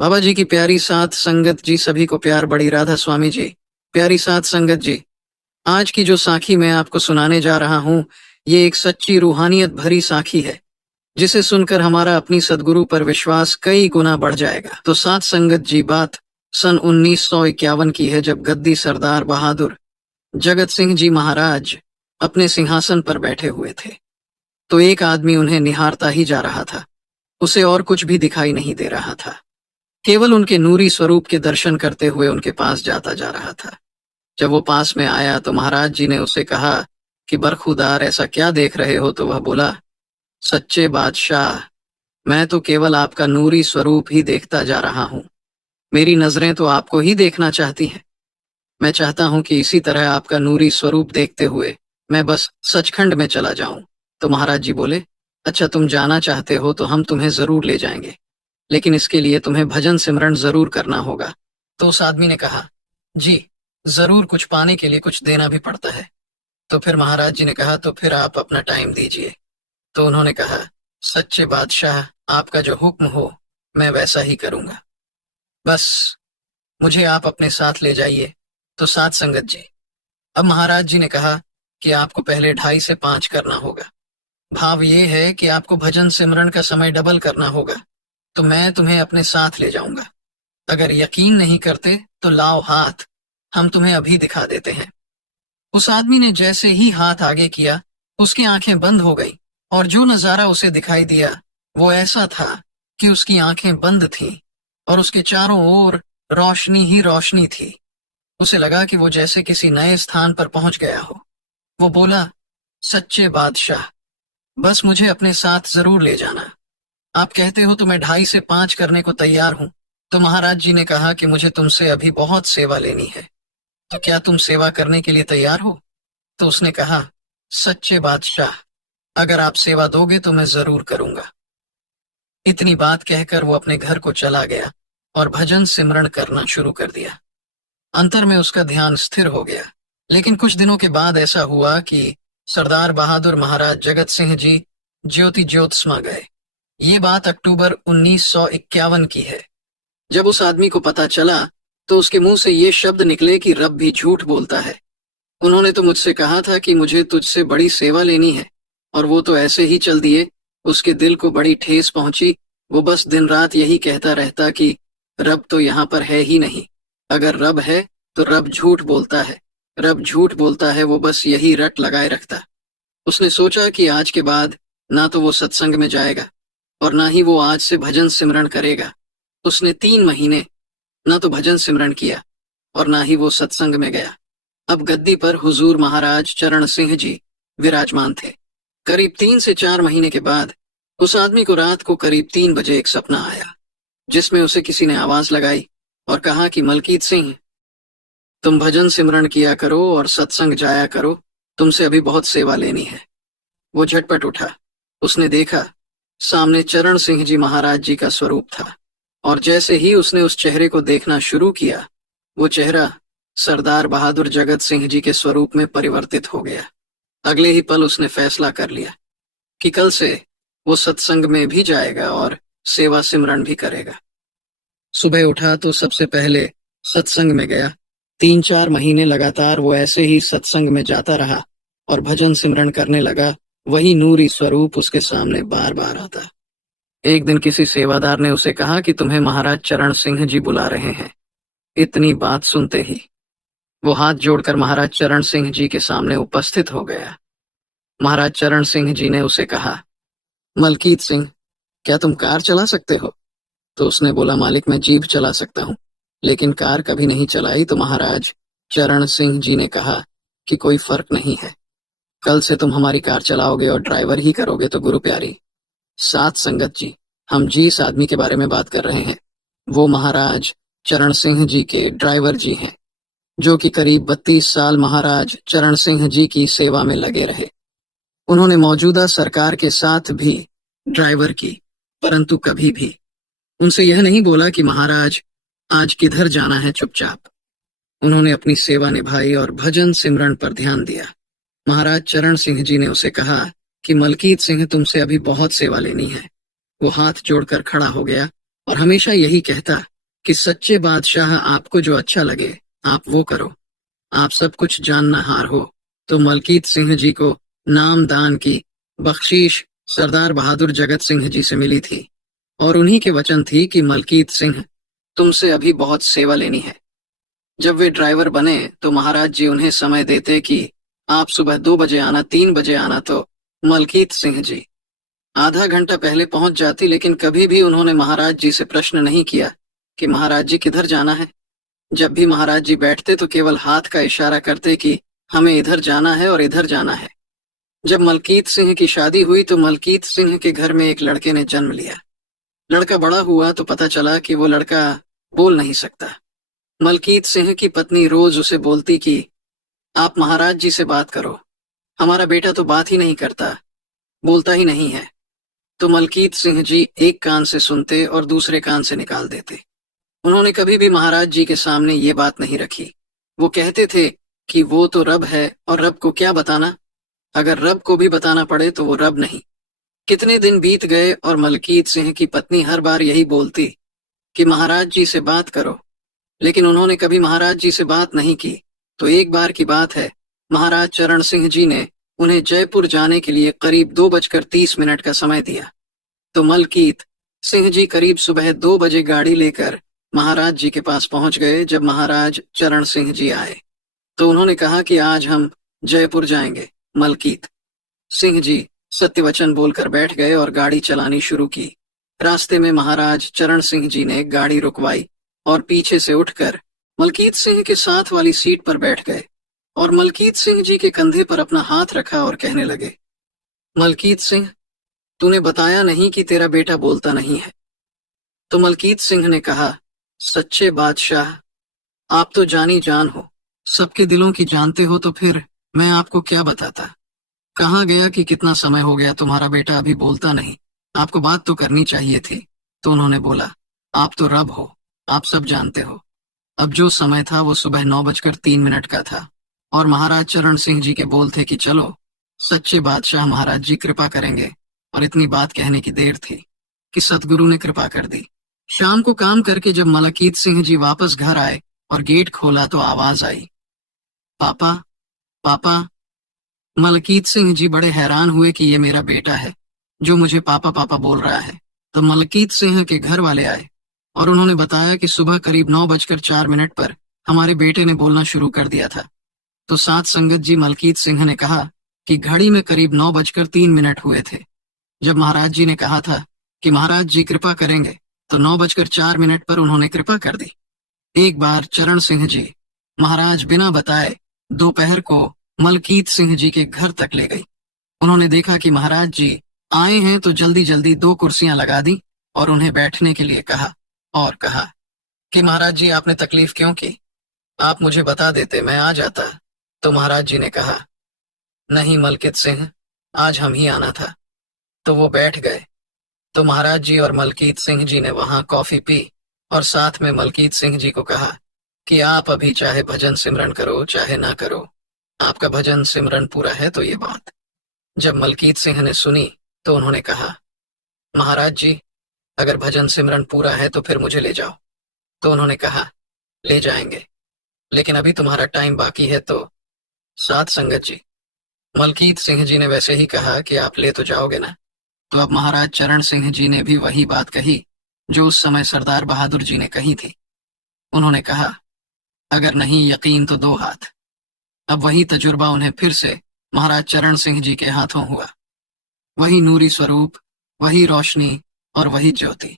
बाबा जी की प्यारी साथ संगत जी, सभी को प्यार बड़ी राधा स्वामी जी। प्यारी साथ संगत जी, आज की जो साखी मैं आपको सुनाने जा रहा हूँ, ये एक सच्ची रूहानियत भरी साखी है, जिसे सुनकर हमारा अपनी सदगुरु पर विश्वास कई गुना बढ़ जाएगा। तो साथ संगत जी, बात सन 1951 की है, जब गद्दी सरदार बहादुर जगत सिंह जी महाराज अपने सिंहासन पर बैठे हुए थे। तो एक आदमी उन्हें निहारता ही जा रहा था। उसे और कुछ भी दिखाई नहीं दे रहा था, केवल उनके नूरी स्वरूप के दर्शन करते हुए उनके पास जाता जा रहा था। जब वो पास में आया तो महाराज जी ने उससे कहा कि बरखुदार, ऐसा क्या देख रहे हो? तो वह बोला, सच्चे बादशाह, मैं तो केवल आपका नूरी स्वरूप ही देखता जा रहा हूँ। मेरी नजरें तो आपको ही देखना चाहती हैं। मैं चाहता हूँ कि इसी तरह आपका नूरी स्वरूप देखते हुए मैं बस सचखंड में चला जाऊं। तो महाराज जी बोले, अच्छा, तुम जाना चाहते हो तो हम तुम्हें जरूर ले जाएंगे, लेकिन इसके लिए तुम्हें भजन सिमरन जरूर करना होगा। तो उस आदमी ने कहा, जी जरूर, कुछ पाने के लिए कुछ देना भी पड़ता है। तो फिर महाराज जी ने कहा, तो फिर आप अपना टाइम दीजिए। तो उन्होंने कहा, सच्चे बादशाह, आपका जो हुक्म हो मैं वैसा ही करूंगा, बस मुझे आप अपने साथ ले जाइए। तो साथ संगत जी, अब महाराज जी ने कहा कि आपको पहले 2:30 से 5 करना होगा। भाव ये है कि आपको भजन सिमरन का समय डबल करना होगा। तो मैं तुम्हें अपने साथ ले जाऊंगा। अगर यकीन नहीं करते तो लाओ हाथ, हम तुम्हें अभी दिखा देते हैं। उस आदमी ने जैसे ही हाथ आगे किया, उसकी आंखें बंद हो गई, और जो नजारा उसे दिखाई दिया वो ऐसा था कि उसकी आंखें बंद थीं और उसके चारों ओर रोशनी ही रोशनी थी। उसे लगा कि वो जैसे किसी नए स्थान पर पहुंच गया हो। वो बोला, सच्चे बादशाह, बस मुझे अपने साथ जरूर ले जाना। आप कहते हो तो मैं 2:30 से 5 करने को तैयार हूँ। तो महाराज जी ने कहा कि मुझे तुमसे अभी बहुत सेवा लेनी है, तो क्या तुम सेवा करने के लिए तैयार हो? तो उसने कहा, सच्चे बादशाह, अगर आप सेवा दोगे तो मैं जरूर करूंगा। इतनी बात कहकर वो अपने घर को चला गया और भजन सिमरन करना शुरू कर दिया। अंतर में उसका ध्यान स्थिर हो गया। लेकिन कुछ दिनों के बाद ऐसा हुआ कि सरदार बहादुर महाराज जगत सिंह जी ज्योति ज्योत समा गए। ये बात अक्टूबर 1951 की है। जब उस आदमी को पता चला तो उसके मुंह से ये शब्द निकले कि रब भी झूठ बोलता है। उन्होंने तो मुझसे कहा था कि मुझे तुझसे बड़ी सेवा लेनी है, और वो तो ऐसे ही चल दिए। उसके दिल को बड़ी ठेस पहुंची। वो बस दिन रात यही कहता रहता कि रब तो यहाँ पर है ही नहीं। अगर रब है तो रब झूठ बोलता है, रब झूठ बोलता है। वो बस यही रट लगाए रखता। उसने सोचा कि आज के बाद ना तो वो सत्संग में जाएगा और ना ही वो आज से भजन सिमरन करेगा। उसने 3 महीने ना तो भजन सिमरन किया और ना ही वो सत्संग में गया। अब गद्दी पर हुजूर महाराज चरण सिंह जी विराजमान थे। करीब 3 से 4 महीने के बाद उस आदमी को रात को करीब 3 बजे एक सपना आया, जिसमें उसे किसी ने आवाज लगाई और कहा कि मलकीत सिंह, तुम भजन सिमरन किया करो और सत्संग जाया करो, तुमसे अभी बहुत सेवा लेनी है। वो झटपट उठा। उसने देखा सामने चरण सिंह जी महाराज जी का स्वरूप था, और जैसे ही उसने उस चेहरे को देखना शुरू किया, वो चेहरा सरदार बहादुर जगत सिंह जी के स्वरूप में परिवर्तित हो गया। अगले ही पल उसने फैसला कर लिया कि कल से वो सत्संग में भी जाएगा और सेवा सिमरन भी करेगा। सुबह उठा तो सबसे पहले सत्संग में गया। 3-4 महीने लगातार वो ऐसे ही सत्संग में जाता रहा और भजन सिमरन करने लगा। वही नूरी स्वरूप उसके सामने बार बार आता। एक दिन किसी सेवादार ने उसे कहा कि तुम्हें महाराज चरण सिंह जी बुला रहे हैं। इतनी बात सुनते ही वो हाथ जोड़कर महाराज चरण सिंह जी के सामने उपस्थित हो गया। महाराज चरण सिंह जी ने उसे कहा, मलकीत सिंह, क्या तुम कार चला सकते हो? तो उसने बोला, मालिक, मैं जीप चला सकता हूँ, लेकिन कार कभी नहीं चलाई। तो महाराज चरण सिंह जी ने कहा कि कोई फर्क नहीं है, कल से तुम हमारी कार चलाओगे और ड्राइवर ही करोगे। तो गुरु प्यारी सात संगत जी, हम जिस आदमी के बारे में बात कर रहे हैं वो महाराज चरण सिंह जी के ड्राइवर जी हैं, जो कि करीब 32 साल महाराज चरण सिंह जी की सेवा में लगे रहे। उन्होंने मौजूदा सरकार के साथ भी ड्राइवर की, परंतु कभी भी उनसे यह नहीं बोला कि महाराज आज किधर जाना है। चुपचाप उन्होंने अपनी सेवा निभाई और भजन सिमरन पर ध्यान दिया। महाराज चरण सिंह जी ने उसे कहा कि मलकीत सिंह, तुमसे अभी बहुत सेवा लेनी है। वो हाथ जोड़कर खड़ा हो गया और हमेशा यही कहता कि सच्चे बादशाह, आपको जो अच्छा लगे आप वो करो। आप सब कुछ जाननाहार हो। तो मलकीत सिंह जी को नाम दान की बख्शीश सरदार बहादुर जगत सिंह जी से मिली थी, और उन्हीं के वचन थी कि मलकीत सिंह, तुमसे अभी बहुत सेवा लेनी है। जब वे ड्राइवर बने तो महाराज जी उन्हें समय देते कि आप सुबह 2 बजे आना, 3 बजे आना। तो मलकीत सिंह जी आधा घंटा पहले पहुंच जाती, लेकिन कभी भी उन्होंने महाराज जी से प्रश्न नहीं किया कि महाराज जी किधर जाना है। जब भी महाराज जी बैठते तो केवल हाथ का इशारा करते कि हमें इधर जाना है और इधर जाना है। जब मलकीत सिंह की शादी हुई तो मलकीत सिंह के घर में एक लड़के ने जन्म लिया। लड़का बड़ा हुआ तो पता चला कि वो लड़का बोल नहीं सकता। मलकीत सिंह की पत्नी रोज उसे बोलती कि आप महाराज जी से बात करो, हमारा बेटा तो बात ही नहीं करता, बोलता ही नहीं है। तो मलकीत सिंह जी एक कान से सुनते और दूसरे कान से निकाल देते। उन्होंने कभी भी महाराज जी के सामने ये बात नहीं रखी। वो कहते थे कि वो तो रब है और रब को क्या बताना, अगर रब को भी बताना पड़े तो वो रब नहीं। कितने दिन बीत गए और मलकीत सिंह की पत्नी हर बार यही बोलती कि महाराज जी से बात करो, लेकिन उन्होंने कभी महाराज जी से बात नहीं की। तो एक बार की बात है, महाराज चरण सिंह जी ने उन्हें जयपुर जाने के लिए करीब 2:30 का समय दिया। तो मलकीत सिंह जी करीब सुबह 2 बजे गाड़ी लेकर महाराज जी के पास पहुंच गए। जब महाराज चरण सिंह जी आए तो उन्होंने कहा कि आज हम जयपुर जाएंगे। मलकीत सिंह जी सत्यवचन बोलकर बैठ गए और गाड़ी चलानी शुरू की। रास्ते में महाराज चरण सिंह जी ने गाड़ी रुकवाई और पीछे से उठकर मलकीत सिंह के साथ वाली सीट पर बैठ गए और मलकीत सिंह जी के कंधे पर अपना हाथ रखा और कहने लगे, मलकीत सिंह, तूने बताया नहीं कि तेरा बेटा बोलता नहीं है। तो मलकीत सिंह ने कहा, सच्चे बादशाह, आप तो जानी जान हो, सबके दिलों की जानते हो, तो फिर मैं आपको क्या बताता। कहाँ गया कि कितना समय हो गया तुम्हारा बेटा अभी बोलता नहीं, आपको बात तो करनी चाहिए थी। तो उन्होंने बोला, आप तो रब हो, आप सब जानते हो। अब जो समय था वो सुबह 9:03 का था और महाराज चरण सिंह जी के बोल थे कि चलो, सच्चे बादशाह महाराज जी कृपा करेंगे। और इतनी बात कहने की देर थी कि सतगुरु ने कृपा कर दी। शाम को काम करके जब मलकीत सिंह जी वापस घर आए और गेट खोला तो आवाज आई, पापा, पापा। मलकीत सिंह जी बड़े हैरान हुए कि ये मेरा बेटा है जो मुझे पापा पापा बोल रहा है। तो मलकीत सिंह के घर वाले आए और उन्होंने बताया कि सुबह करीब 9:04 पर हमारे बेटे ने बोलना शुरू कर दिया था। तो साथ संगत जी मलकीत सिंह ने कहा कि घड़ी में करीब 9:03 हुए थे। जब महाराज जी ने कहा था कि महाराज जी कृपा करेंगे तो 9:04 पर उन्होंने कृपा कर दी। एक बार चरण सिंह जी महाराज बिना बताए दोपहर को मलकीत सिंह जी के घर तक ले गई। उन्होंने देखा कि महाराज जी आए हैं तो जल्दी जल्दी 2 कुर्सियां लगा दी और उन्हें बैठने के लिए कहा और कहा कि महाराज जी आपने तकलीफ क्यों की, आप मुझे बता देते मैं आ जाता। तो महाराज जी ने कहा, नहीं मलकित सिंह, आज हम ही आना था। तो वो बैठ गए। तो महाराज जी और मलकीत सिंह जी ने वहां कॉफी पी और साथ में मलकीत सिंह जी को कहा कि आप अभी चाहे भजन सिमरन करो चाहे ना करो, आपका भजन सिमरन पूरा है तो ये बात। जब मलकीत सिंह ने सुनी तो उन्होंने कहा, महाराज जी अगर भजन सिमरन पूरा है तो फिर मुझे ले जाओ। तो उन्होंने कहा, ले जाएंगे, लेकिन अभी तुम्हारा टाइम बाकी है। तो साथ संगत जी मलकीत सिंह जी ने वैसे ही कहा कि आप ले तो जाओगे ना। तो अब महाराज चरण सिंह जी ने भी वही बात कही जो उस समय सरदार बहादुर जी ने कही थी। उन्होंने कहा, अगर नहीं यकीन तो 2 हाथ। अब वही तजुर्बा उन्हें फिर से महाराज चरण सिंह जी के हाथों हुआ। वही नूरी स्वरूप, वही रोशनी और वही ज्योति।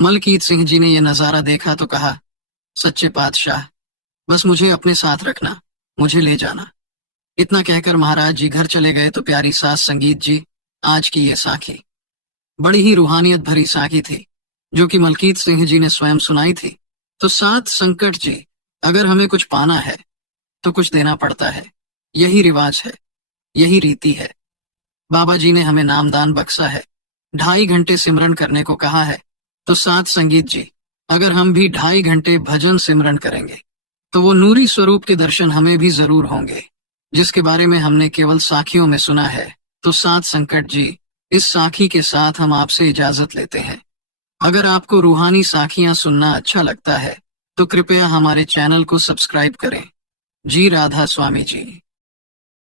मलकीत सिंह जी ने यह नजारा देखा तो कहा, सच्चे पातशाह, बस मुझे अपने साथ रखना, मुझे ले जाना। इतना कहकर महाराज जी घर चले गए। तो प्यारी सास संगीत जी, आज की ये साखी बड़ी ही रूहानियत भरी साखी थी जो कि मलकीत सिंह जी ने स्वयं सुनाई थी। तो साथ संकट जी, अगर हमें कुछ पाना है तो कुछ देना पड़ता है, यही रिवाज है, यही रीति है। बाबा जी ने हमें नामदान बख्शा है, 2.5 घंटे सिमरन करने को कहा है। तो साथ संगीत जी, अगर हम भी 2.5 घंटे भजन सिमरन करेंगे तो वो नूरी स्वरूप के दर्शन हमें भी जरूर होंगे जिसके बारे में हमने केवल साखियों में सुना है। तो साथ संकट जी, इस साखी के साथ हम आपसे इजाजत लेते हैं। अगर आपको रूहानी साखियां सुनना अच्छा लगता है तो कृपया हमारे चैनल को सब्सक्राइब करें। जी राधा स्वामी जी।